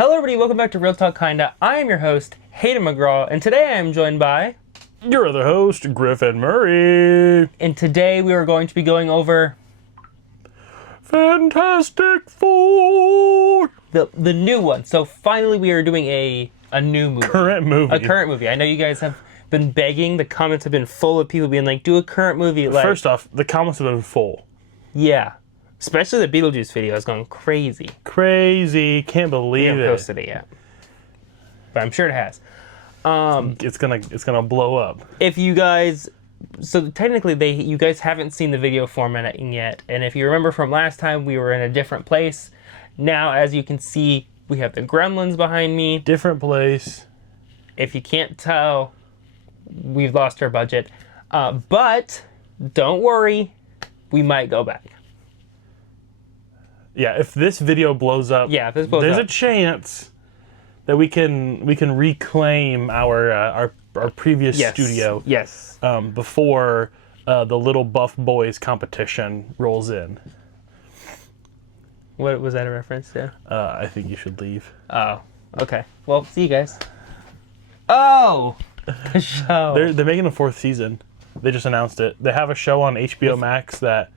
Hello everybody, welcome back to Real Talk Kinda. I am your host, Hayden McGraw, and today I am joined by... your other host, Griffin Murray. And today we are going to be going over... Fantastic Four! The new one. So finally we are doing a new movie. Current movie. A current movie. I know you guys have been begging. The comments have been full of people being like, do a current movie. Like, First off, the comments have been full. yeah. Especially the Beetlejuice video has gone crazy. Crazy. Can't We believe haven't it. posted it yet. But I'm sure it has. It's gonna blow up. If you guys... So technically, you guys haven't seen the video formatting yet. And if you remember from last time, we were in a different place. Now, as you can see, we have the Gremlins behind me. Different place. If you can't tell, we've lost our budget. But don't worry, we might go back. Yeah, if this video blows up, Yeah, if this blows there's up. a chance that we can reclaim our previous studio. Yes. Before the Little Buff Boys competition rolls in. What was that a reference to? I think you should leave. Oh, okay. Well, see you guys. Oh, the show. They're making a fourth season. They just announced it. They have a show on HBO Max that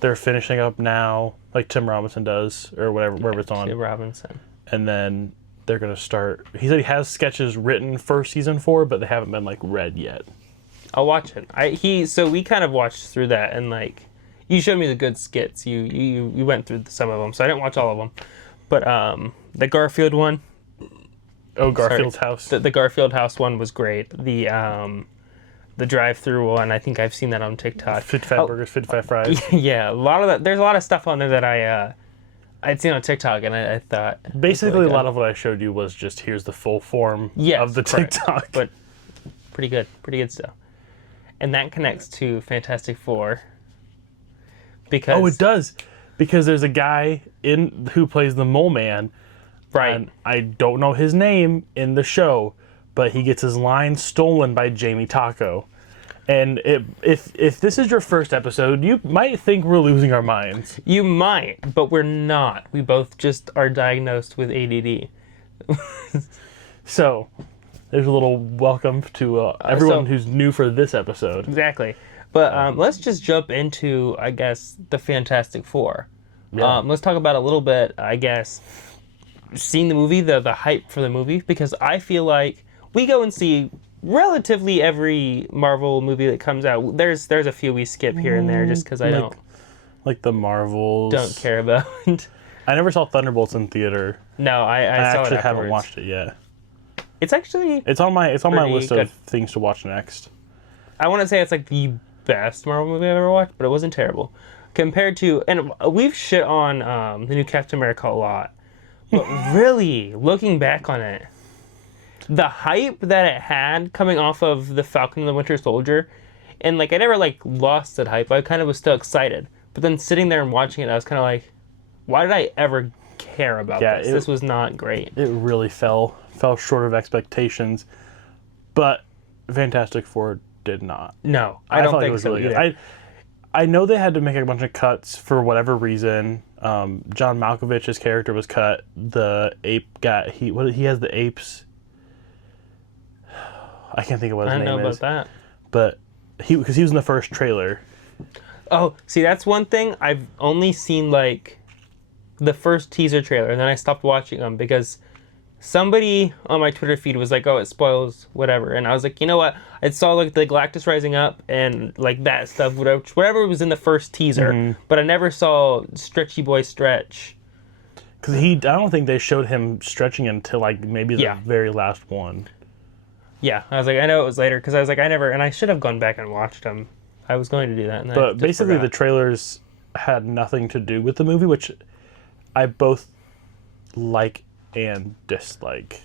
they're finishing up now, like Tim Robinson does, or wherever it's on. Tim Robinson. And then they're gonna start. He said he has sketches written for season 4, but they haven't been like read yet. I'll watch it. So we kind of watched through that, and like you showed me the good skits. You went through some of them, so I didn't watch all of them. But the Garfield one. Oh, Garfield's house. The Garfield house one was great. The drive-through one, I think I've seen that on TikTok. 55 burgers, 55 fries. Yeah, a lot of that. There's a lot of stuff on there that I'd seen on TikTok, and I thought Basically, really a lot of what I showed you was just here's the full form of the correct. TikTok. But pretty good stuff. And that connects to Fantastic Four. Because oh, it does, because there's a guy who plays the Mole Man. right. And I don't know his name in the show, but he gets his line stolen by Jamie Taco. And if this is your first episode, you might think we're losing our minds. You might, but we're not. We both just are diagnosed with ADD. So, there's a little welcome to everyone who's new for this episode. Exactly. But let's just jump into, I guess, the Fantastic Four. Yeah. Let's talk about a little bit, I guess, seeing the movie, the hype for the movie, because I feel like we go and see relatively every Marvel movie that comes out. There's a few we skip here and there just because I don't Like the Marvels. care about. I never saw Thunderbolts in theater. No, I saw it actually afterwards. haven't watched it yet. It's actually, It's on my Pretty list good. of things to watch next. I want to say it's like the best Marvel movie I've ever watched, but it wasn't terrible. Compared to, and we've shit on the new Captain America a lot, but really, looking back on it, the hype that it had coming off of the Falcon and the Winter Soldier, and like I never like lost that hype. I kind of was still excited, but then sitting there and watching it, I was kind of like, why did I ever care about this? This was not great. It really fell short of expectations, but Fantastic Four did not. No, I don't felt like think it was so really either. good. I know they had to make a bunch of cuts for whatever reason. John Malkovich's character was cut. The ape guy, he has the apes. I can't think of what his I don't name know is. about that. But because he was in the first trailer. Oh, see, that's one thing. I've only seen, like, the first teaser trailer, and then I stopped watching them because somebody on my Twitter feed was like, oh, it spoils whatever. And I was like, you know what? I saw, like, the Galactus Rising Up and, like, that stuff, whatever was in the first teaser. But I never saw Stretchy Boy Stretch. Because I don't think they showed him stretching until, like, maybe the very last one. Yeah, I was like, I know it was later, because I was like, and I should have gone back and watched them. I was going to do that. And But I just basically, forgot. the trailers had nothing to do with the movie, which I both like and dislike.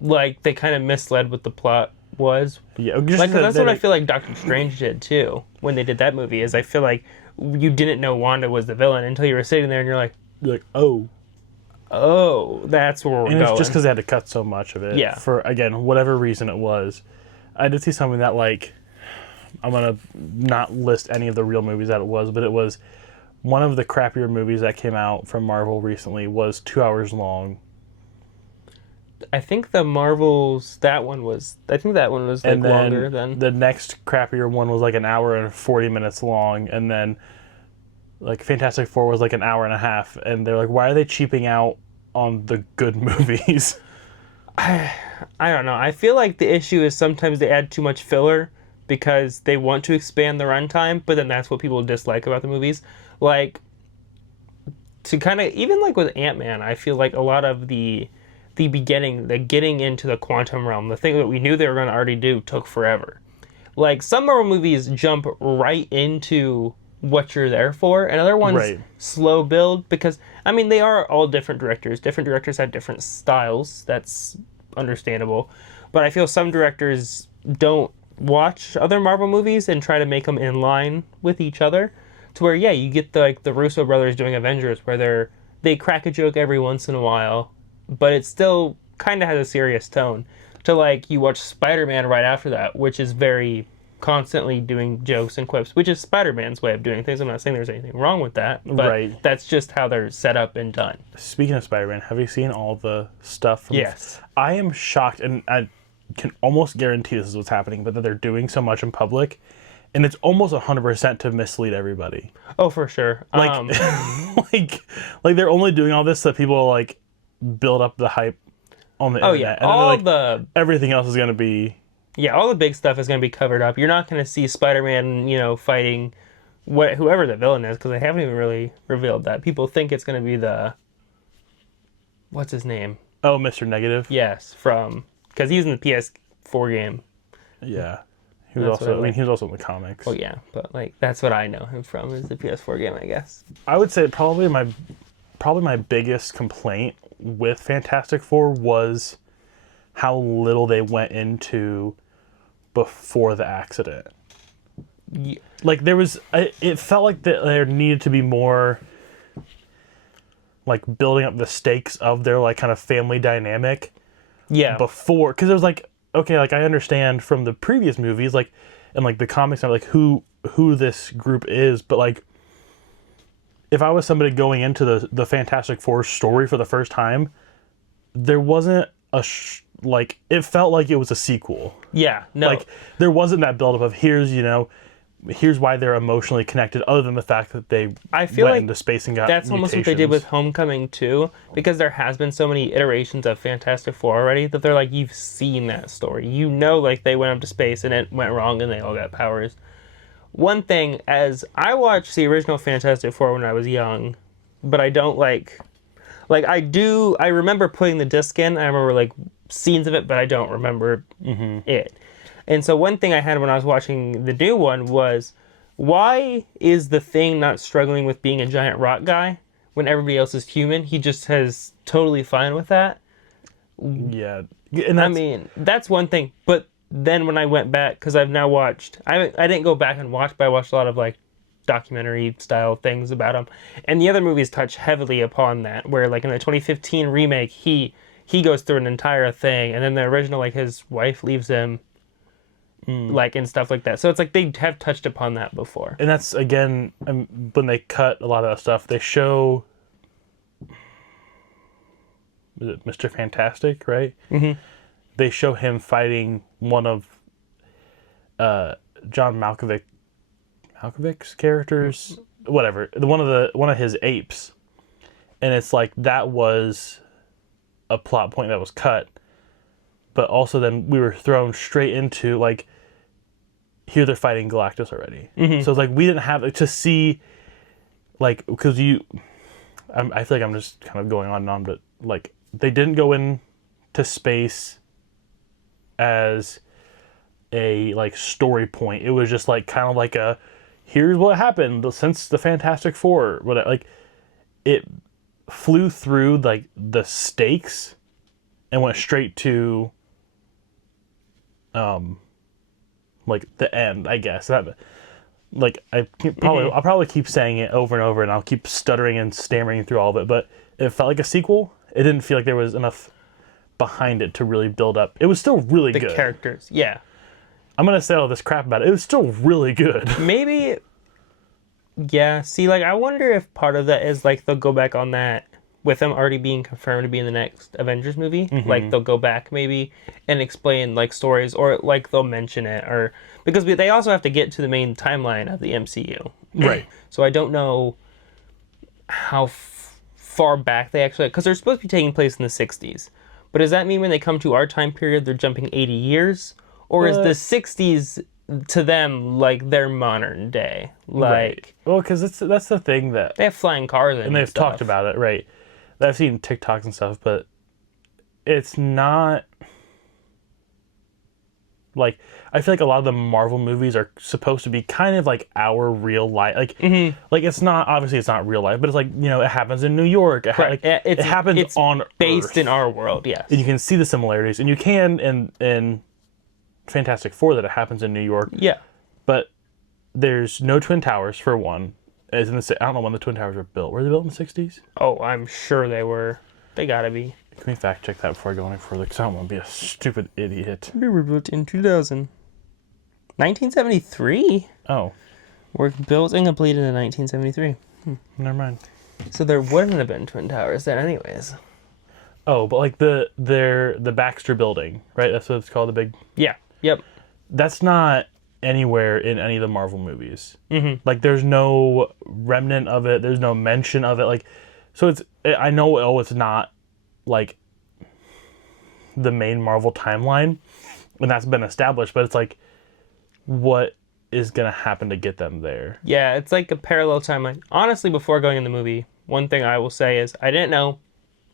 Like, they kind of misled what the plot was. Yeah, Like, that's what I feel like Doctor Strange did, too, when they did that movie, is I feel like you didn't know Wanda was the villain until you were sitting there and you're like, oh, that's where we're and going. it's just because they had to cut so much of it. Yeah. For, again, whatever reason it was. I did see something that, like, I'm going to not list any of the real movies that it was, but it was one of the crappier movies that came out from Marvel recently was 2 hours long. I think that one was like And then longer than. the next crappier one was like an hour and 40 minutes long. And then like Fantastic Four was like an hour and a half. And they're like, why are they cheaping out on the good movies? I don't know. I feel like the issue is sometimes they add too much filler because they want to expand the runtime, but then that's what people dislike about the movies. Like, to kind of, even like with Ant-Man, I feel like a lot of the beginning, the getting into the quantum realm, the thing that we knew they were going to already do took forever. Like, some Marvel movies jump right into what you're there for, and other ones slow build because, I mean, they are all different directors. Different directors have different styles. That's understandable. But I feel some directors don't watch other Marvel movies and try to make them in line with each other to where, yeah, you get the Russo brothers doing Avengers where they crack a joke every once in a while, but it still kind of has a serious tone. To like, you watch Spider-Man right after that, which is very constantly doing jokes and quips, which is Spider-Man's way of doing things. I'm not saying there's anything wrong with that, but that's just how they're set up and done. Speaking of Spider-Man, have you seen all the stuff from Yes. I am shocked, and I can almost guarantee this is what's happening, but that they're doing so much in public, and it's almost 100% to mislead everybody. Oh, for sure. Like, like they're only doing all this so that people like build up the hype on the internet. And then everything else is going to be... Yeah, all the big stuff is going to be covered up. You're not going to see Spider-Man, fighting whoever the villain is, because they haven't even really revealed that. People think it's going to be what's his name? Oh, Mr. Negative? Yes, because he's in the PS4 game. Yeah. He was also in the comics. Oh, yeah, but that's what I know him from, is the PS4 game, I guess. I would say probably my biggest complaint with Fantastic Four was how little they went into before the accident. Yeah. Like it felt like there needed to be more like building up the stakes of their like kind of family dynamic. Yeah. Before, because it was like, okay, like I understand from the previous movies, like, and like the comics, like who this group is, but like if I was somebody going into the Fantastic Four story for the first time, there wasn't like it felt like it was a sequel. Yeah, no. Like there wasn't that buildup of here's why they're emotionally connected, other than the fact that they went into space and got that's almost what they did with Homecoming too, because there has been so many iterations of Fantastic Four already that they're like, you've seen that story. Like they went up to space and it went wrong and they all got powers. One thing, as I watched the original Fantastic Four when I was young, but I don't I remember putting the disc in, I remember scenes of it, but I don't remember it. And so one thing I had when I was watching the new one was, why is the Thing not struggling with being a giant rock guy when everybody else is human? He just has totally fine with that. Yeah. And that's one thing. But then when I went back, because I've now watched, I didn't go back and watch, but I watched a lot of documentary style things about him. And the other movies touch heavily upon that, where in the 2015 remake, he goes through an entire thing, and then the original, his wife leaves him, and stuff like that. So it's they have touched upon that before. And that's, again, when they cut a lot of that stuff, they show... Is it Mr. Fantastic, right? Mm-hmm. They show him fighting one of John Malkovich's characters, whatever, one of his apes. And it's that was a plot point that was cut, but also then we were thrown straight into here they're fighting Galactus already. Mm-hmm. So it's we didn't have to see because I feel like I'm just kind of going on and on, but they didn't go into space as a story point. It was just kind of a here's what happened since the Fantastic Four. It flew through the stakes and went straight to the end, I guess. I'll probably keep saying it over and over, and I'll keep stuttering and stammering through all of it, but it felt like a sequel. It didn't feel like there was enough behind it to really build up. It was still really good. The characters, yeah. I'm going to say all this crap about it. It was still really good. Maybe Yeah, see, like, I wonder if part of that is, like, they'll go back on that with them already being confirmed to be in the next Avengers movie. Like, they'll go back, maybe, and explain, like, stories, or, like, they'll mention it, or... Because they also have to get to the main timeline of the MCU. Right. So I don't know how far back they actually... Because they're supposed to be taking place in the 60s. But does that mean when they come to our time period, they're jumping 80 years? Or is the 60s... to them, like, their modern day. Like, right. Well, because that's the thing that... they have flying cars and they've talked about it, right? I've seen TikToks and stuff, but it's not... Like, I feel like a lot of the Marvel movies are supposed to be kind of like our real life. Like, like it's not... Obviously, it's not real life, but it's like, you know, it happens in New York. It happens on based Earth. in our world, yes. And you can see the similarities. And you can in Fantastic Four that it happens in New York. Yeah. But there's no Twin Towers, for one. As in I don't know when the Twin Towers were built. Were they built in the 60s? Oh, I'm sure they were. They gotta be. Can we fact check that before I go any further? Because I don't want to be a stupid idiot. They were built in 2000. 1973? Oh. Were built and completed in 1973. Never mind. So there wouldn't have been Twin Towers then anyways. Oh, but like the Baxter Building, right? That's what it's called, the big... Yeah. Yep. That's not anywhere in any of the Marvel movies. Like, there's no remnant of it. There's no mention of it. Like, so it's... I know, it's not, like, the main Marvel timeline, and that's been established, but it's like, what is going to happen to get them there? Yeah, it's like a parallel timeline. Honestly, before going in the movie, one thing I will say is I didn't know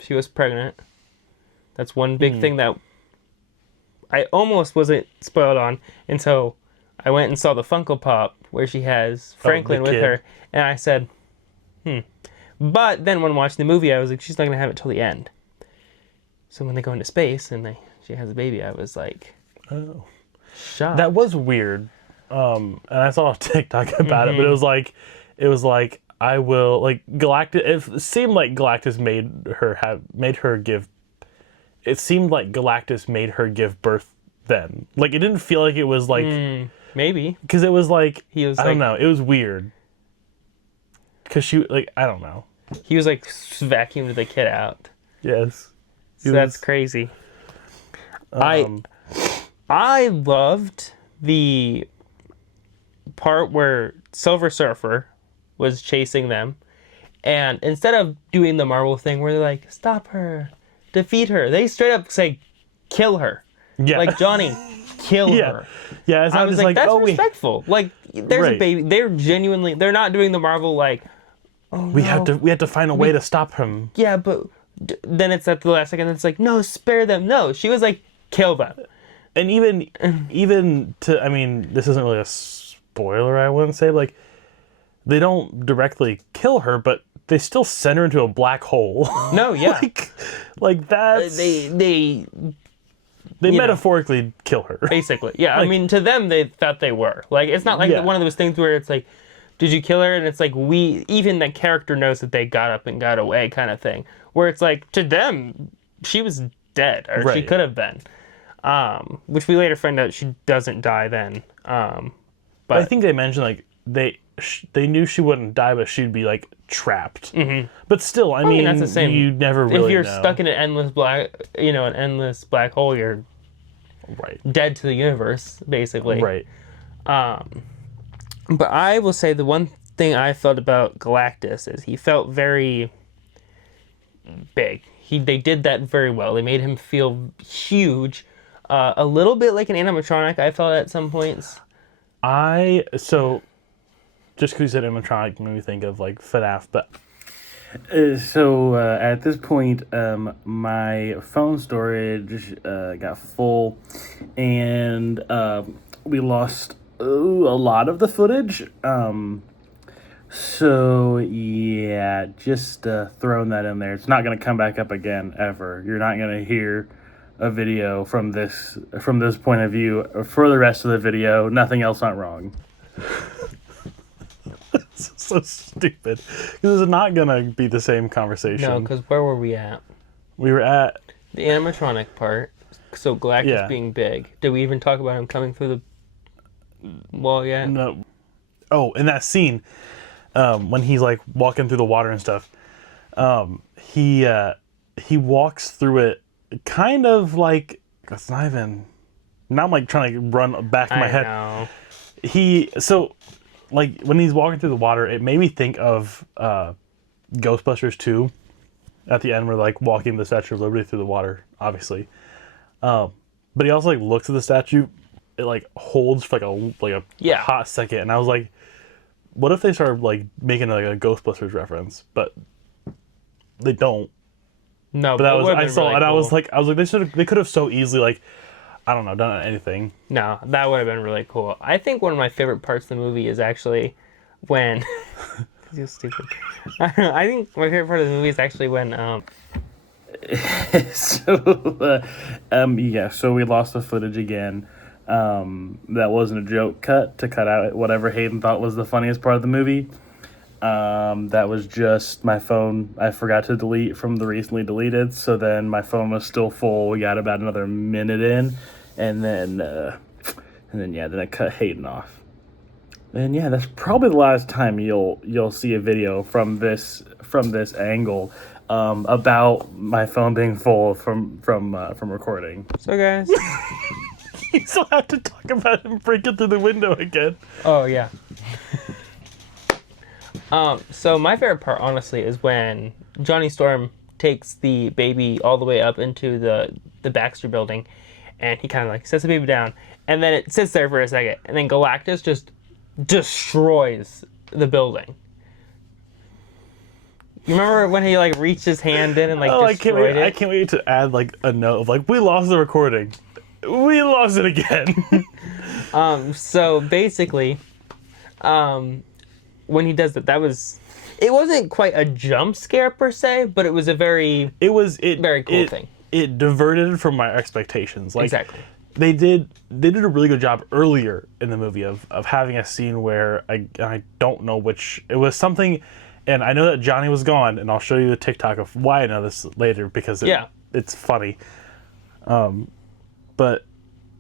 she was pregnant. That's one big thing that I almost wasn't spoiled on until I went and saw the Funko Pop where she has Franklin with her, and I said, But then when watching the movie, I was like, she's not going to have it till the end. So when they go into space and she has a baby, I was like, oh, shocked. that was weird. And I saw a TikTok about it, but it was like I will, like, Galactus. It seemed like Galactus made her give. It seemed like Galactus made her give birth then. Like, it didn't feel like it was like maybe because it was like he was. I don't know. It was weird because she, like, I don't know. He was like vacuumed the kid out. Yes. So that's crazy. I loved the part where Silver Surfer was chasing them, and instead of doing the Marvel thing where they're like, stop her, defeat her, they straight up say, kill her. Yeah. Like, Johnny, kill her. Yeah, it's not I was just like, that's oh, respectful. Like, there's Right. a baby. They're genuinely, they're not doing the Marvel like, oh, we no. had to find a way to stop him. Yeah, but then it's at the last second, it's like, no, spare them. No, she was like, kill them. And even to, I mean, this isn't really a spoiler, I wouldn't say, like, they don't directly kill her, but they still send her into a black hole. No, yeah. like that's... They metaphorically kill her. basically. Yeah, I mean, to them, they thought they were. Like, it's not like one of those things where it's like, did you kill her? And it's like, even the character knows that they got up and got away kind of thing. Where it's like, to them, she was dead, or she could have been. Which we later find out she doesn't die then. But I think they mentioned, like, they knew she wouldn't die, but she'd be, like, trapped. Mm-hmm. But still, I mean, that's the same. You never really if you're know. stuck in an endless black hole, you're dead to the universe, basically. Right. But I will say the one thing I felt about Galactus is he felt very big. They did that very well. They made him feel huge. A little bit like an animatronic, I felt at some points. So, just because you said animatronic made me think of, like, FNAF, but... at this point, my phone storage got full, and we lost a lot of the footage. So, yeah, just throwing that in there. It's not going to come back up again, ever. You're not going to hear a video from this point of view for the rest of the video. Nothing else went wrong. So stupid. Because it's not going to be the same conversation. No, because where were we at? We were at... the animatronic part. So Galactus being big. Did we even talk about him coming through the wall yet? No. Oh, in that scene, when he's like walking through the water and stuff. He walks through it kind of like it's not even. Now I'm like trying to run back in my head. Know. So like when he's walking through the water, it made me think of Ghostbusters 2 at the end where they're like walking the Statue of Liberty through the water, obviously. But he also like looks at the statue, it like holds for like a Yeah. hot second, and I was like, what if they started like making like a Ghostbusters reference, but they don't. No, But that was would've I been saw, really and I was cool. like they could have so easily like, I don't know, done anything. No, that would have been really cool. I think one of my favorite parts of the movie is actually when. You're stupid. I think my favorite part of the movie is actually when. So we lost the footage again. That wasn't a joke cut to cut out whatever Hayden thought was the funniest part of the movie. That was just my phone. I forgot to delete from the recently deleted, so then my phone was still full. We got about another minute in, and then I cut Hayden off. And yeah, that's probably the last time you'll see a video from this angle about my phone being full from recording. So guys. You still have to talk about him breaking through the window again. Oh yeah. So my favorite part, honestly, is when Johnny Storm takes the baby all the way up into the Baxter building, and he kind of like sets the baby down, and then it sits there for a second, and then Galactus just destroys the building. You remember when he like reached his hand in and like destroyed it? I can't wait to add like a note of like, we lost the recording. We lost it again. So basically, when he does that, it wasn't quite a jump scare per se, but it was a very very cool thing. It diverted from my expectations. Like, Exactly. They did a really good job earlier in the movie of having a scene where I don't know which it was something, and I know that Johnny was gone, and I'll show you the TikTok of why I know this later because it's funny. But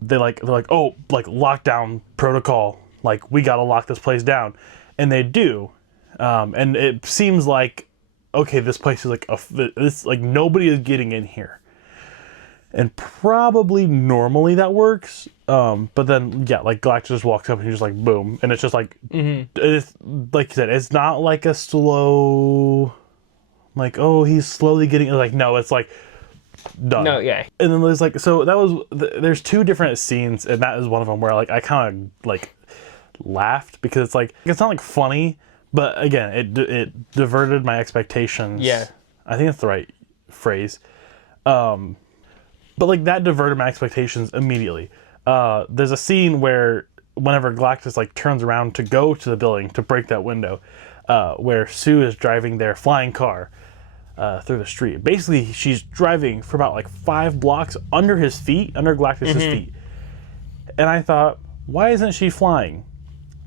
they're like, oh, like lockdown protocol, like we gotta lock this place down, and they do, and it seems like, okay, this place is like this, like nobody is getting in here, and probably normally that works, but then like Galactus just walks up and he's just like boom, and it's just like it's like you said, it's not like a slow, like oh he's slowly getting, like no, it's like done. No, yeah. And then there's like, so that was there's two different scenes, and that is one of them where like I kind of like laughed because it's like it's not like funny, but again it diverted my expectations. Yeah, I think that's the right phrase. But like that diverted my expectations immediately. There's a scene where whenever Galactus like turns around to go to the building to break that window, where Sue is driving their flying car through the street. Basically, she's driving for about like 5 blocks under his feet, under Galactus's feet. And I thought, why isn't she flying?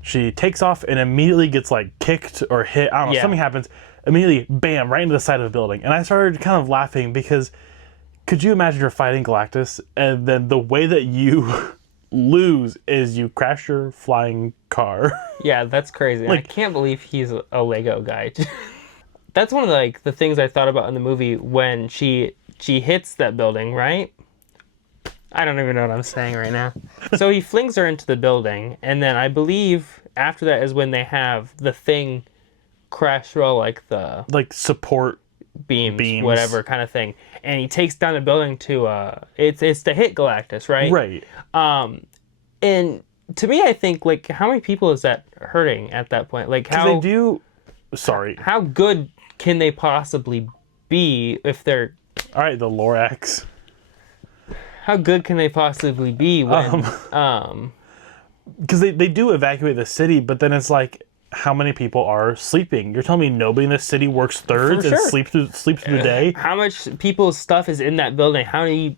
She takes off and immediately gets like kicked or hit. I don't know, something happens. Immediately, bam, right into the side of the building. And I started kind of laughing because could you imagine you're fighting Galactus and then the way that you lose is you crash your flying car? Yeah, that's crazy. Like, I can't believe he's a Lego guy. That's one of the things I thought about in the movie when she hits that building, right? I don't even know what I'm saying right now. So he flings her into the building, and then I believe after that is when they have the thing crash through all like the support beams, whatever kind of thing, and he takes down the building to it's to hit Galactus, right? Right. And to me, I think like how many people is that hurting at that point? Like how they do. Sorry. How good can they possibly be if they're... All right, the Lorax. How good can they possibly be when... Because they do evacuate the city, but then it's like, how many people are sleeping? You're telling me nobody in the city works thirds and sleeps through the day? How much people's stuff is in that building? How many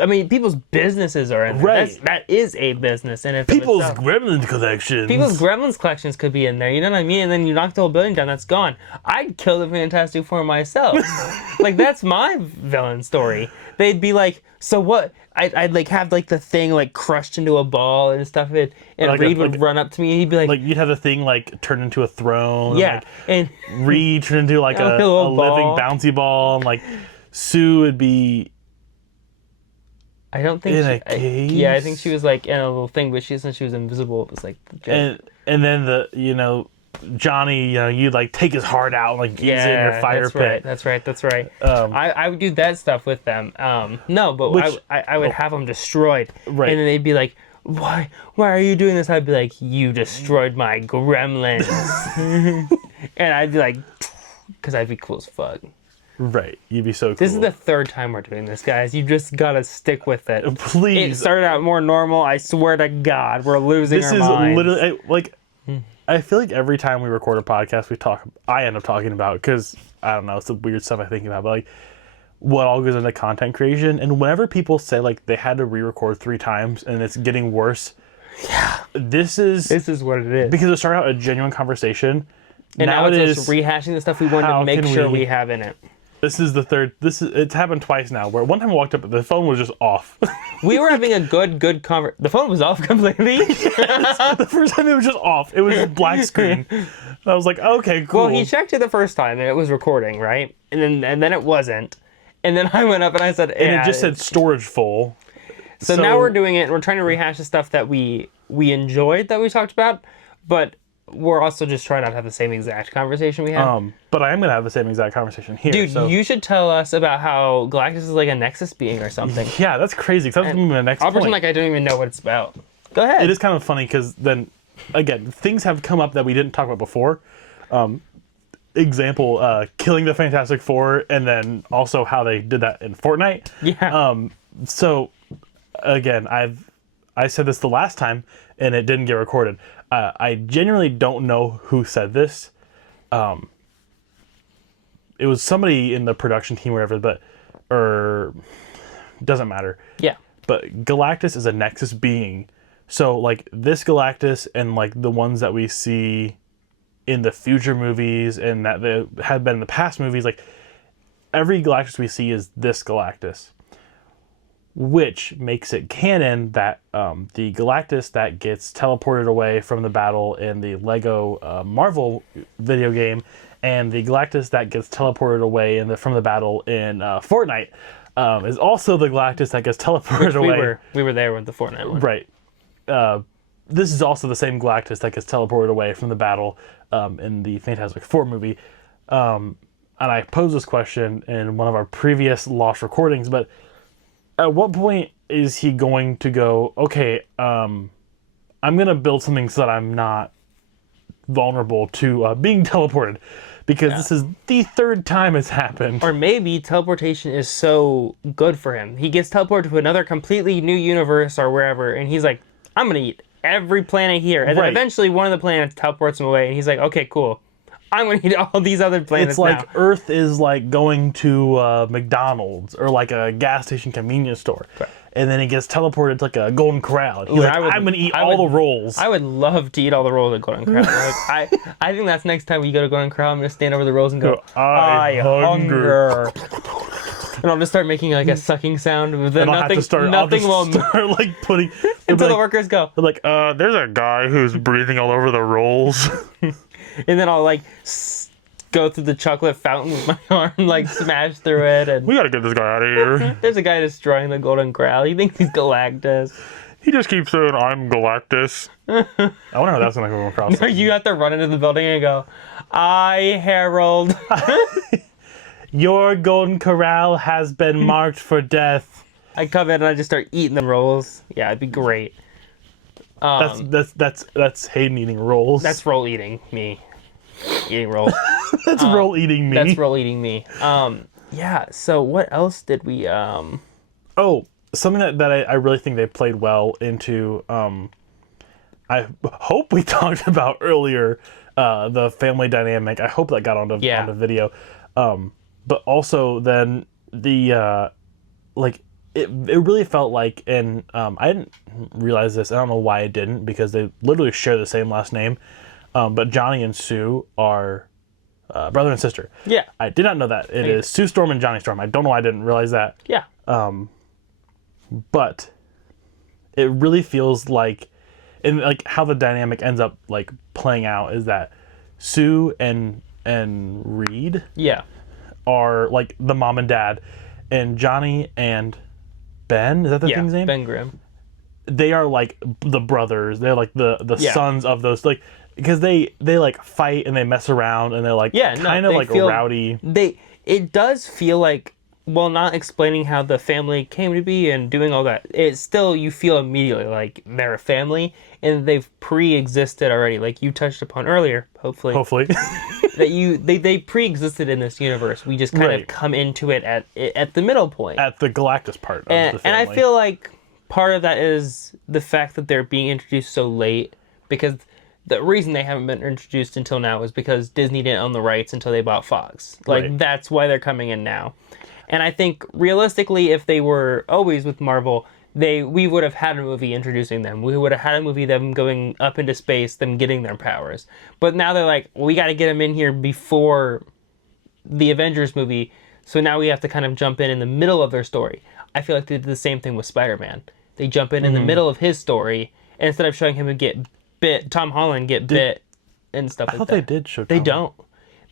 I mean, people's businesses are in there. Right. That is a business. And if People's Gremlins collections. People's Gremlins collections could be in there, you know what I mean? And then you knock the whole building down, that's gone. I'd kill the Fantastic Four myself. Like, that's my villain story. They'd be like, so what? I'd like have like the thing like crushed into a ball and stuff, and Like Reed would run up to me and he'd be like, you'd have the thing like turn into a throne. yeah. And Reed turn into like a little living ball. bouncy ball, and like Sue would be I don't think in she, a cage. yeah, I think she was like in a little thing, but since she was invisible, it was like the joke. and then Johnny, you'd like take his heart out and like use it in your fire that's pit. Right. That's right. I would do that stuff with them. No, but Which- I would have them destroyed. Right. And then they'd be like, why are you doing this? I'd be like, you destroyed my gremlins. And I'd be like, because I'd be cool as fuck. Right, you'd be so cool. This is the third time we're doing this, guys. You just gotta stick with it. It Please. started out more normal. I swear to God, we're losing This our is minds. literally like. I feel like every time we record a podcast, I end up talking about, because I don't know, it's the weird stuff I think about, but like what all goes into content creation. And whenever people say like they had to re-record 3 times and it's getting worse, this is what it is. because it started out a genuine conversation. And now it it's is just rehashing the stuff we wanted how to make can sure we- we have in it. This is the third. It's happened twice now. Where one time I walked up, the phone was just off. We were having a good conversation. The phone was off completely. The first time it was just off. It was just black screen. And I was like, okay, cool. Well, he checked it the first time and it was recording, right? And then it wasn't. And then I went up and I said, and it just said storage full. So now we're doing it and we're trying to rehash the stuff that we enjoyed that we talked about, but we're also just trying not to have the same exact conversation we had. But I am gonna have the same exact conversation here. Dude, so. you should tell us about how Galactus is like a Nexus being or something. Yeah, that's crazy. Because that's gonna be my next I'll point. pretend like I don't even know what it's about. Go ahead. It is kind of funny because then, again, things have come up that we didn't talk about before. Example, killing the Fantastic Four, and then also how they did that in Fortnite. Yeah. So, again, I said this the last time, and it didn't get recorded. I genuinely don't know who said this. It was somebody in the production team, or whatever, or doesn't matter. Yeah. But Galactus is a Nexus being. So, like, this Galactus and, like, the ones that we see in the future movies and that they had been in the past movies, like, every Galactus we see is this Galactus. Which makes it canon that the Galactus that gets teleported away from the battle in the Lego Marvel video game and the Galactus that gets teleported away from the battle in Fortnite is also the Galactus that gets teleported away. We were there with the Fortnite one. Right. This is also the same Galactus that gets teleported away from the battle in the Fantastic Four movie. And I posed this question in one of our previous lost recordings, but at what point is he going to go, okay, I'm going to build something so that I'm not vulnerable to being teleported? Because this is the third time it's happened. Or maybe teleportation is so good for him. He gets teleported to another completely new universe or wherever, and he's like, I'm going to eat every planet here. And then Right. eventually one of the planets teleports him away, and he's like, okay, cool. I'm going to eat all these other planets It's like now. Earth is like going to McDonald's or like a gas station convenience store. Right. And then he gets teleported to like a Golden Corral. He's Ooh, like, I would- I'm going to eat I all would- the rolls. I would love to eat all the rolls at Golden Corral. Like, I think that's next time we go to Golden Corral, I'm going to stand over the rolls and go, I hunger. And I'll just start making like a sucking sound. But then And I'll have to start, start like putting... until the like, workers go. like, there's a guy who's breathing all over the rolls. And then I'll like go through the chocolate fountain with my arm, like smash through it. And We got to get this guy out of here. there's a guy destroying the Golden Corral. He thinks he's Galactus. He just keeps saying, I'm Galactus. I wonder how that's going to go across. You have to run into the building and go, I Harold. Your Golden Corral has been marked for death. I come in and I just start eating the rolls. Yeah, it'd be great. That's Hayden eating rolls. That's roll eating me. Eating roll. That's roll eating me. That's roll eating me. Yeah, so what else did we Oh, something that I really think they played well into, I hope we talked about earlier, the family dynamic. I hope that got onto video. But also then the, like, it really felt like, and I didn't realize this. I don't know why I didn't, because they literally share the same last name. But Johnny and Sue are brother and sister. Yeah. I did not know that. It is Sue Storm and Johnny Storm. I don't know why I didn't realize that. Yeah. But it really feels like, and like how the dynamic ends up like playing out is that Sue and Reed Yeah. are like the mom and dad, and Johnny and Ben, is that the Yeah. thing's name? Ben Grimm. They are like the brothers. They're like the Yeah. sons of those, like, because they like fight and they mess around and they're like kind of they like feel- rowdy. It does feel like, well, not explaining how the family came to be and doing all that, it's still, you feel immediately like they're a family and they've pre-existed already, like you touched upon earlier, hopefully. That they pre-existed in this universe. We just kind Right. of come into it at the middle point. At the Galactus part of the And family. I feel like part of that is the fact that they're being introduced so late, because the reason they haven't been introduced until now is because Disney didn't own the rights until they bought Fox. Like, Right. that's why they're coming in now. And I think realistically, if they were always with Marvel, we would have had a movie introducing them. We would have had a movie them going up into space, them getting their powers. But now they're like, we got to get them in here before the Avengers movie. So now we have to kind of jump in the middle of their story. I feel like they did the same thing with Spider-Man. They jump in the middle of his story, and instead of showing him get bit, Tom Holland get bit and stuff like I thought that. they did show. They Tom. don't.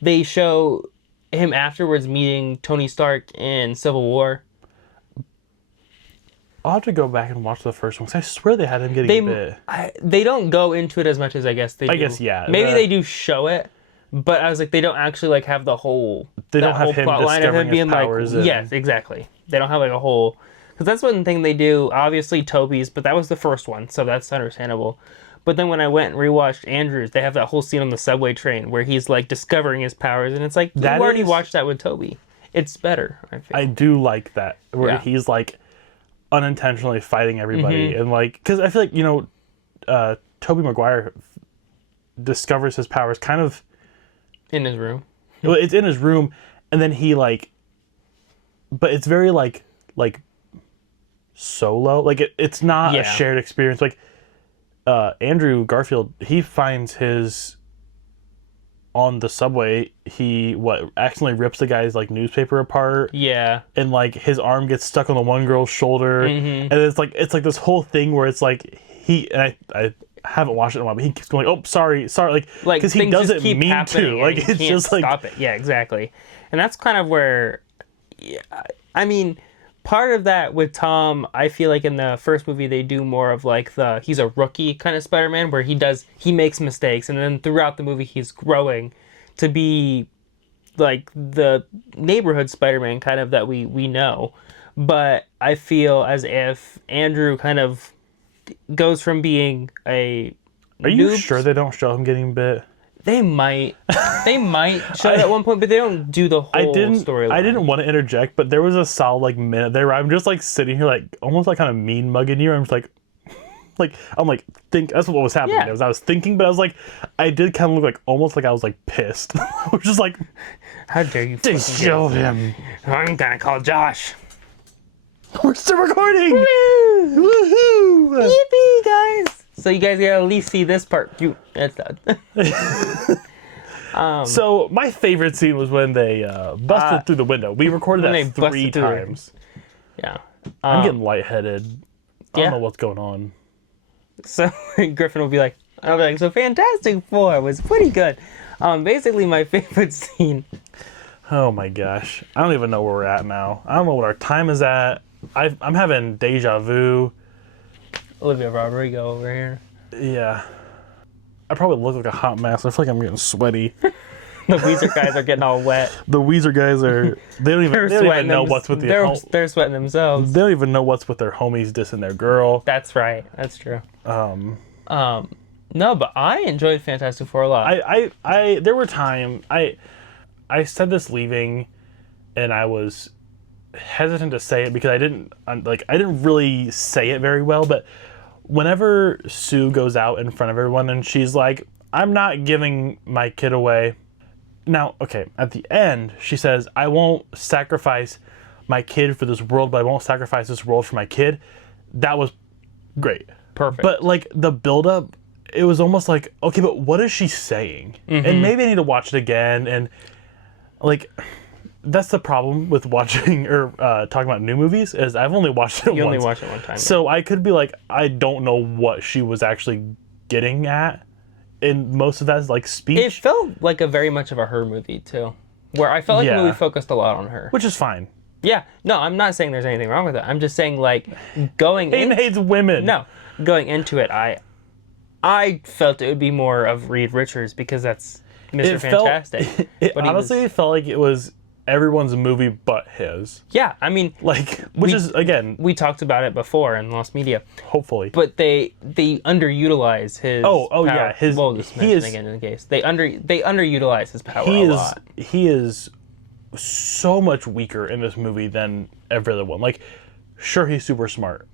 They show him afterwards meeting Tony Stark in Civil War. I'll have to go back and watch the first one, 'cause I swear they had him getting bit. They don't go into it as much as I guess they do. I guess, yeah. Maybe they do show it, but I was like, they don't actually like have the whole. They that don't have whole him plot line of discovering his powers and- yes, exactly. They don't have like a whole, because that's one thing they do. Obviously, Toby's, but that was the first one, so that's understandable. But then when I went and rewatched Andrews, they have that whole scene on the subway train where he's like discovering his powers, and it's like you That already is- watched that with Toby. It's better. I feel. I do like that, where Yeah. he's like unintentionally fighting everybody, Mm-hmm. and like, because I feel like Tobey Maguire discovers his powers kind of. In his room. Well, it's in his room, and then he like, but it's very like solo. Like it's not a Yeah. shared experience. Like Andrew Garfield, he finds his on the subway. He accidentally rips the guy's like newspaper apart, Yeah. and like his arm gets stuck on the one girl's shoulder, Mm-hmm. and it's like this whole thing where it's like I haven't watched it in a while, but he keeps going, "Oh, sorry," like because he things just doesn't keep mean happening to. and Like you it's can't just like stop it. Yeah, exactly. And that's kind of where, yeah, I mean, part of that with Tom, I feel like in the first movie they do more of like he's a rookie kind of Spider-Man, where he makes mistakes, and then throughout the movie he's growing to be like the neighborhood Spider-Man kind of that we know. But I feel as if Andrew kind of goes from being a Are you noob. sure they don't show him getting bit? They might show it at one point, but they don't do the I whole didn't. storyline. I didn't want to interject, but there was a solid like minute there where I'm just like sitting here like almost like kind of mean mugging you. I'm just like I'm like think that's what was happening. Yeah. There was I was thinking, but I was like I did kind of look like almost like I was like pissed. I was just like How dare you? "They fucking show him. I'm gonna call Josh. We're still recording. Woohoo! Yippee, guys! So you guys gotta at least see this part. That's done. So my favorite scene was when they busted through the window. We recorded when they that busted 3 through it. times. Yeah. I'm getting lightheaded. I yeah. don't know what's going on. So Griffin will be like, I'll be like, so Fantastic Four was pretty good. Basically my favorite scene. Oh my gosh. I don't even know where we're at now. I don't know what our time is at. I'm having deja vu. Olivia Rodrigo over here. Yeah. I probably look like a hot mess. I feel like I'm getting sweaty. The Weezer guys are getting all wet. The Weezer guys are. They don't even know what's with the. They're sweating themselves. They don't even know what's with their homies dissing their girl. That's right. That's true. No, but I enjoyed Fantastic Four a lot. I there were times I said this leaving, and I was hesitant to say it because I didn't really say it very well. But whenever Sue goes out in front of everyone and she's like, "I'm not giving my kid away." Now, okay, at the end she says, "I won't sacrifice my kid for this world, but I won't sacrifice this world for my kid. That was great. Perfect. But like the buildup, it was almost like, okay, but what is she saying? And maybe I need to watch it again. And like, that's the problem with watching or talking about new movies is I've only watched it you once. only watched it one time. So I could be like, I don't know what she was actually getting at. And most of that is like speech. It felt like a very much of a her movie too, where I felt like the Yeah. movie focused a lot on her. which is fine. Yeah, no, I'm not saying there's anything wrong with it. I'm just saying like going Hayden in, hates women. no, going into it, I felt it would be more of Reed Richards because that's Mr. It felt- Fantastic. It But he was- honestly felt like it was everyone's movie but his. yeah, I mean, Like, which is, again, we talked about it before in Lost Media, hopefully. but they underutilize his. Oh, power. yeah, his- Well, just he is- mentioning it in the case they underutilize his power he a is lot. he is so much weaker in this movie than every other one. Like, sure, he's super smart,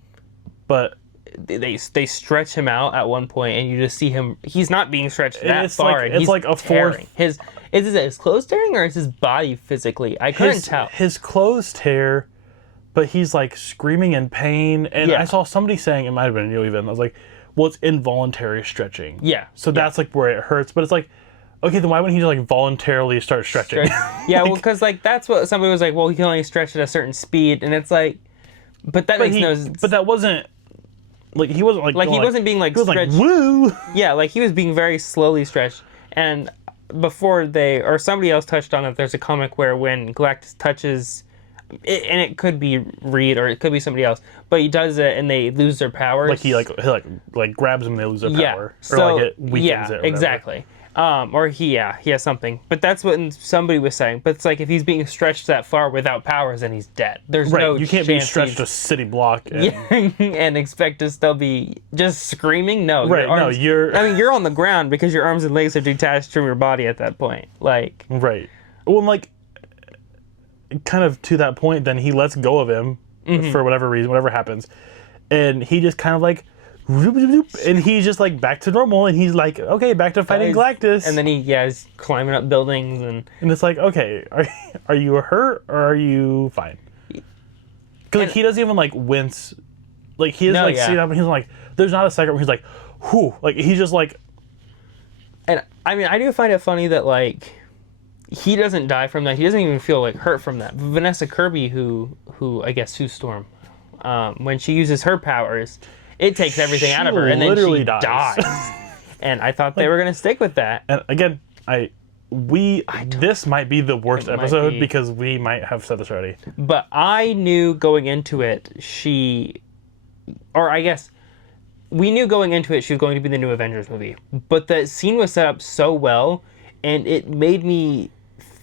but They stretch him out at one point, and you just see him. He's not being stretched that It's far. like- and it's he's like a tearing. fourth- Is it his clothes tearing or is his body physically? I couldn't tell. his clothes tear, but he's like screaming in pain. And Yeah. I saw somebody saying, it might have been you even, I was like, well, it's involuntary stretching. Yeah. So that's like where it hurts. But it's like, okay, then why wouldn't he just like voluntarily start stretching? Yeah, well, because like that's what somebody was like. Well, he can only stretch at a certain speed, and it's like, but that makes no sense. But that wasn't like he wasn't like Like, he going, wasn't being, like, he was like stretched. woo. Yeah, like he was being very slowly stretched. And before they, or somebody else touched on it, there's a comic where when Galactus touches, and it could be Reed or it could be somebody else, but he does it and they lose their powers. Like he like grabs them and they lose their yeah, power, so, or like it weakens yeah, it. Or whatever. exactly. Or he has something. But that's what somebody was saying. But it's like if he's being stretched that far without powers, then he's dead. There's Right, no you can't be chance stretched he's- a city block. And, Yeah, and expect to still be just screaming. No, your Right, no, arms- you're- I mean, you're on the ground because your arms and legs are detached from your body at that point. Like, Right. Well, like, kind of to that point, then he lets go of him for whatever reason, whatever happens, and he just kind of like, and he's just like back to normal, and he's like, okay, back to fighting Galactus, and then he's climbing up buildings and it's like, okay, are you hurt or are you fine? Because like he doesn't even like wince, like he doesn't No, like yeah. sit up, and he's like, there's not a second where he's like, whew, like he's just like, And I mean, I do find it funny that like he doesn't die from that. He doesn't even feel like hurt from that. Vanessa Kirby, who I guess Sue Storm, when she uses her powers, it takes everything out of her, and then literally she dies. dies. And I thought they were gonna stick with that. and again, this might be the worst It might episode be. because we might have said this already. But I knew going into it, we knew going into it she was going to be the new Avengers movie. But the scene was set up so well, and it made me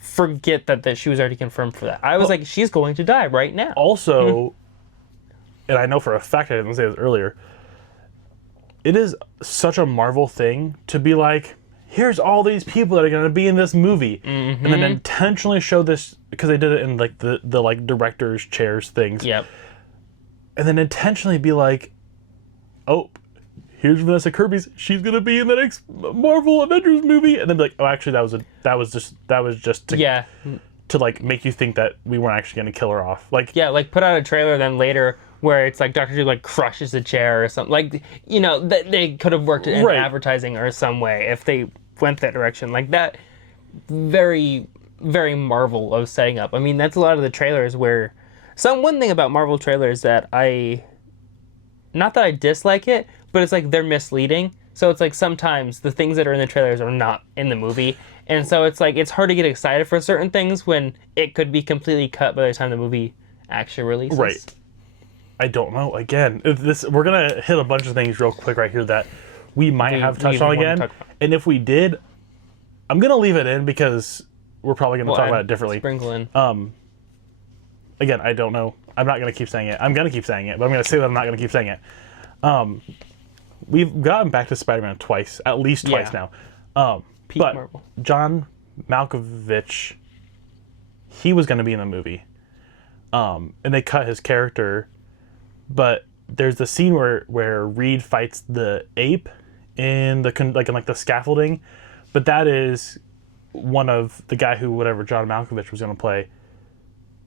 forget that she was already confirmed for that. I was like, she's going to die right now. Also, and I know for a fact I didn't say this earlier, it is such a Marvel thing to be like, here's all these people that are going to be in this movie, and then intentionally show this because they did it in like the like directors chairs things, Yep. and then intentionally be like, oh, here's Vanessa Kirby's, she's gonna be in the next Marvel Avengers movie, and then be like, oh, actually that was just to Yeah. to like make you think that we weren't actually gonna kill her off, like Yeah, like put out a trailer then later where it's like Doctor Doom like crushes a chair or something. Like, you know, they could have worked it in Right. advertising or some way if they went that direction. Like that very, very Marvel of setting up. I mean, that's a lot of the trailers where one thing about Marvel trailers that not that I dislike it, but it's like they're misleading. So it's like sometimes the things that are in the trailers are not in the movie. And so it's like it's hard to get excited for certain things when it could be completely cut by the time the movie actually releases. Right. I don't know. Again, we're gonna hit a bunch of things real quick right here that we might have touched on wanna again, talk about. and if we did, I'm gonna leave it in because we're probably gonna talk about it differently. Sprinkle in. Again, I don't know. I'm not gonna keep saying it. I'm gonna keep saying it, but I'm gonna say that I'm not gonna keep saying it. We've gotten back to Spider-Man twice, at least twice Yeah. now. Peak But Marvel. John Malkovich, he was gonna be in the movie, and they cut his character. But there's the scene where Reed fights the ape in the scaffolding, but that is one of the guy who whatever John Malkovich was gonna play.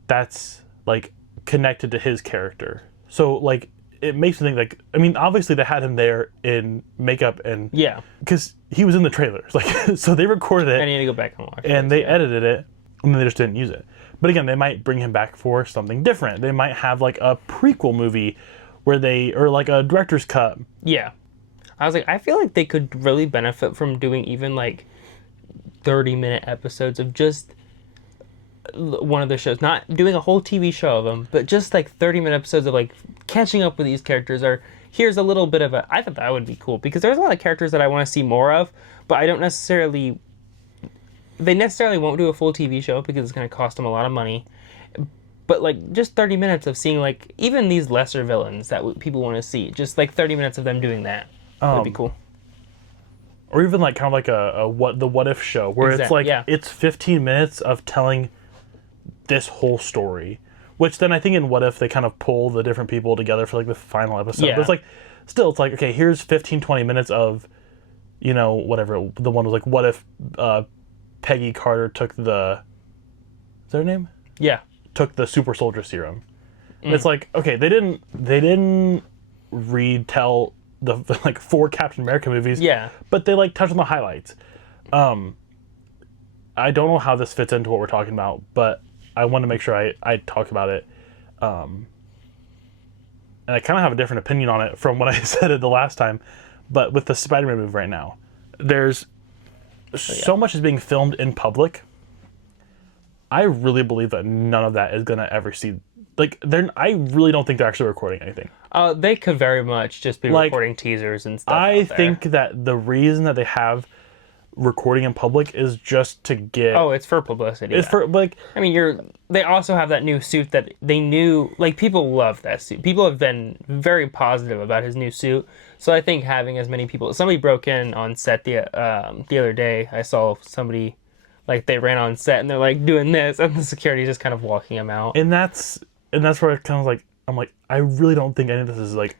That's like connected to his character. So like it makes me think like, I mean, obviously they had him there in makeup and Yeah. because he was in the trailers, like so they recorded I it need to go back and watch and it. they edited it and then they just didn't use it. But again, they might bring him back for something different. They might have like a prequel movie where they, or like a director's cut. Yeah. I was like, I feel like they could really benefit from doing even like 30-minute episodes of just one of the shows. Not doing a whole TV show of them, but just like 30-minute episodes of like catching up with these characters, or here's a little bit of a... I thought that would be cool because there's a lot of characters that I want to see more of, but I don't necessarily... They necessarily won't do a full TV show because it's going to cost them a lot of money. But like just 30 minutes of seeing like even these lesser villains that people want to see, just like 30 minutes of them doing that would be cool. Or even like kind of like a what if show where it's like it's 15 minutes of telling this whole story, which then I think in what if they kind of pull the different people together for like the final episode. Yeah. But it's like still it's like, okay, here's 15-20 minutes of, you know, whatever. The one was like, what if Peggy Carter took the, is that her name? Yeah. Took the super soldier serum. It's like, okay, they didn't retell the like 4 Captain America movies. Yeah. But they like touch on the highlights. I don't know how this fits into what we're talking about, but I want to make sure I talk about it. And I kind of have a different opinion on it from when I said it the last time. But with the Spider-Man movie right now, there's so much is being filmed in public. I really believe that none of that is going to ever see... Like, I really don't think they're actually recording anything. They could very much just be Like, recording teasers and stuff. I out there. think that the reason that they have recording in public is just to get... Oh, it's for publicity. It's for, like... I mean, they also have that new suit that they knew... Like, people love that suit. People have been very positive about his new suit. So I think having as many people... Somebody broke in on set the other day. I saw somebody... Like, they ran on set and they're, like, doing this. And the security's just kind of walking them out. And that's where I kind of like... I'm like, I really don't think any of this is, like,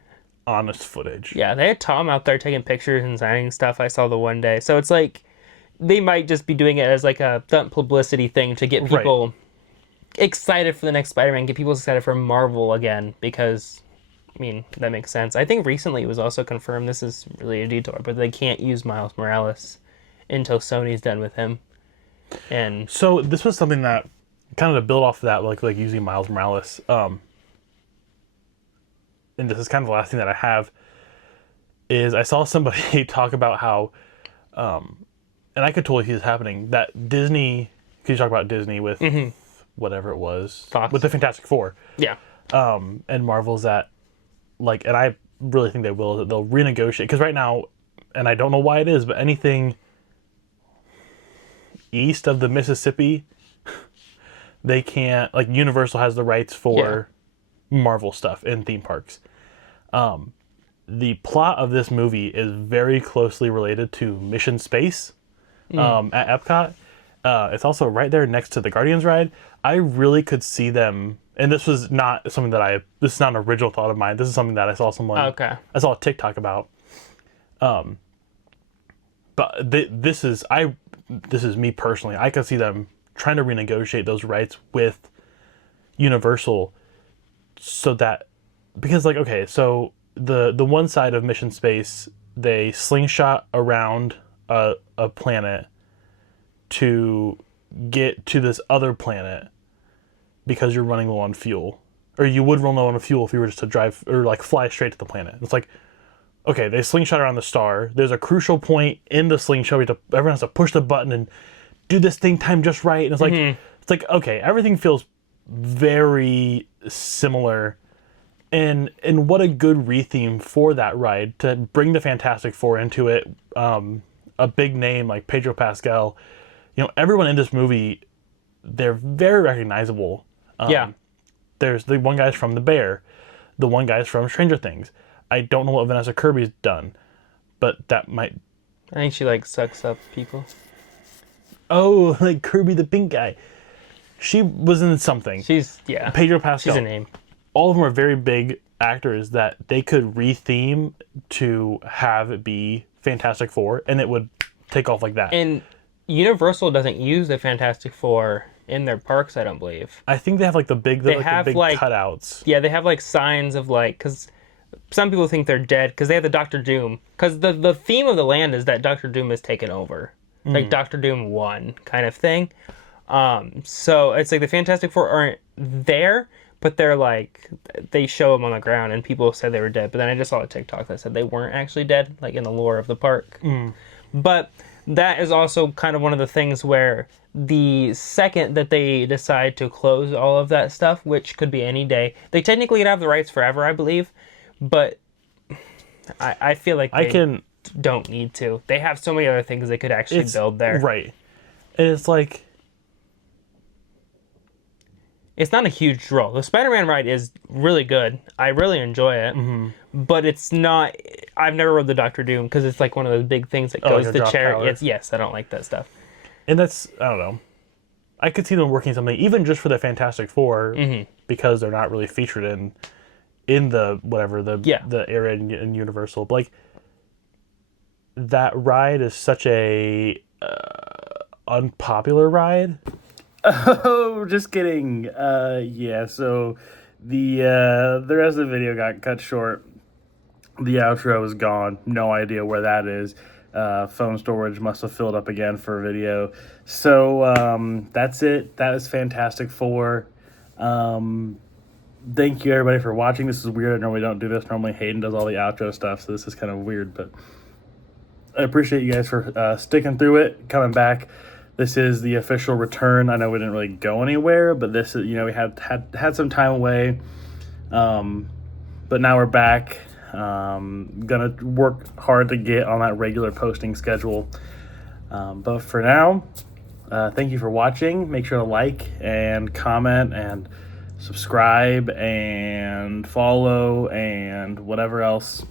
honest footage. Yeah, they had Tom out there taking pictures and signing stuff. I saw the one day. So it's like... They might just be doing it as, like, a stunt publicity thing to get people excited for the next Spider-Man. Get people excited for Marvel again. Because... I mean, that makes sense. I think recently it was also confirmed, this is really a detour, but they can't use Miles Morales until Sony's done with him. And so this was something that kind of to build off of that, like using Miles Morales. And this is kind of the last thing that I have is I saw somebody talk about how, and I could totally see this happening, that Disney, could you talk about Disney with whatever it was, Fox. with the Fantastic Four, yeah, and Marvel's that, like, and I really think they will, that they'll renegotiate, because right now, and I don't know why it is, but anything east of the Mississippi, they can't, like, Universal has the rights for Marvel stuff in theme parks. The plot of this movie is very closely related to Mission Space at Epcot. It's also right there next to the Guardians ride. I really could see them, and this was not something that this is not an original thought of mine. This is something that I saw I saw a TikTok about. But this is me personally. I could see them trying to renegotiate those rights with Universal so that, because, like, okay, so the one side of Mission Space, they slingshot around a planet to get to this other planet because you're running low on fuel. Or you would run low on fuel if you were just to drive or, like, fly straight to the planet. It's like, okay, they slingshot around the star. There's a crucial point in the slingshot. Everyone has to push the button and do this thing timed just right. And it's like, okay, everything feels very similar. And what a good retheme for that ride to bring the Fantastic Four into it. A big name like Pedro Pascal. You know, everyone in this movie, they're very recognizable. There's the one guy's from The Bear. The one guy's from Stranger Things. I don't know what Vanessa Kirby's done, but that might... I think she, like, sucks up people. Oh, like Kirby the pink guy. She was in something. Pedro Pascal. She's a name. All of them are very big actors that they could retheme to have it be Fantastic Four, and it would take off like that. And Universal doesn't use the Fantastic Four in their parks, I don't believe. I think they have like the big, They like, have, the big like- cutouts. Yeah, they have like signs of like, because some people think they're dead because they have the Doctor Doom. Because the theme of the land is that Doctor Doom has taken over. Like Doctor Doom won kind of thing. So it's like the Fantastic Four aren't there, but they're like, they show them on the ground and people said they were dead. But then I just saw a TikTok that said they weren't actually dead, like in the lore of the park. But that is also kind of one of the things where the second that they decide to close all of that stuff, which could be any day, they technically have the rights forever, I believe. But I feel like they don't need to. They have so many other things they could actually build there. Right. And it's like, It's not a huge draw. The Spider-Man ride is really good. I really enjoy it. But it's not... I've never rode the Doctor Doom because it's like one of those big things that goes like a to drop charity. tower. Yes, I don't like that stuff. and that's, I don't know. I could see them working something, even just for the Fantastic Four, because they're not really featured in the, whatever, the area in Universal. But like, that ride is such a unpopular ride. Oh, just kidding. Yeah, so the rest of the video got cut short. The outro is gone. No idea where that is. Phone storage must have filled up again for video. So that's it. That is Fantastic Four. Thank you everybody for watching. This is weird. I normally don't do this. Normally Hayden does all the outro stuff, so this is kind of weird, but I appreciate you guys for sticking through it, coming back. This is the official return. I know we didn't really go anywhere, but this is, we had some time away. But now we're back. Gonna work hard to get on that regular posting schedule. But for now, thank you for watching. Make sure to like and comment and subscribe and follow and whatever else.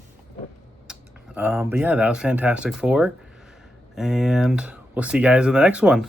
But yeah, that was Fantastic Four. And we'll see you guys in the next one.